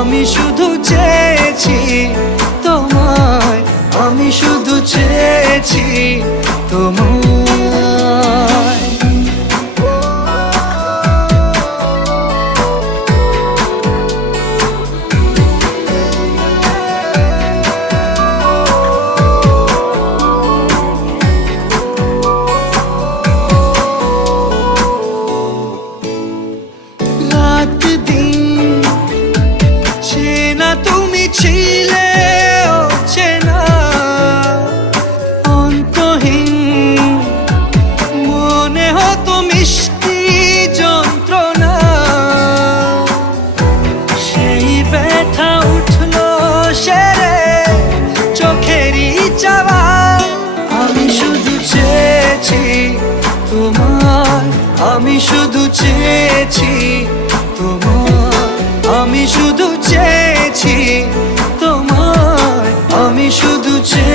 আমি শুধু চেয়েছি তোমায়, আমি শুধু চেয়েছি তোমায়। রাত দিন চেনা তুমি ছিলে চেনা, অন্তহীন মনে হতো মিষ্টি যন্ত্রণা। সেই ব্যথা উঠলো সেরে চোখেরই চাওয়া। আমি শুধু চেয়েছি তোমার, আমি শুধু চেয়েছি তোমার, আমি শুধু চেয়েছি তোমার, আমি শুধু চেয়েছি।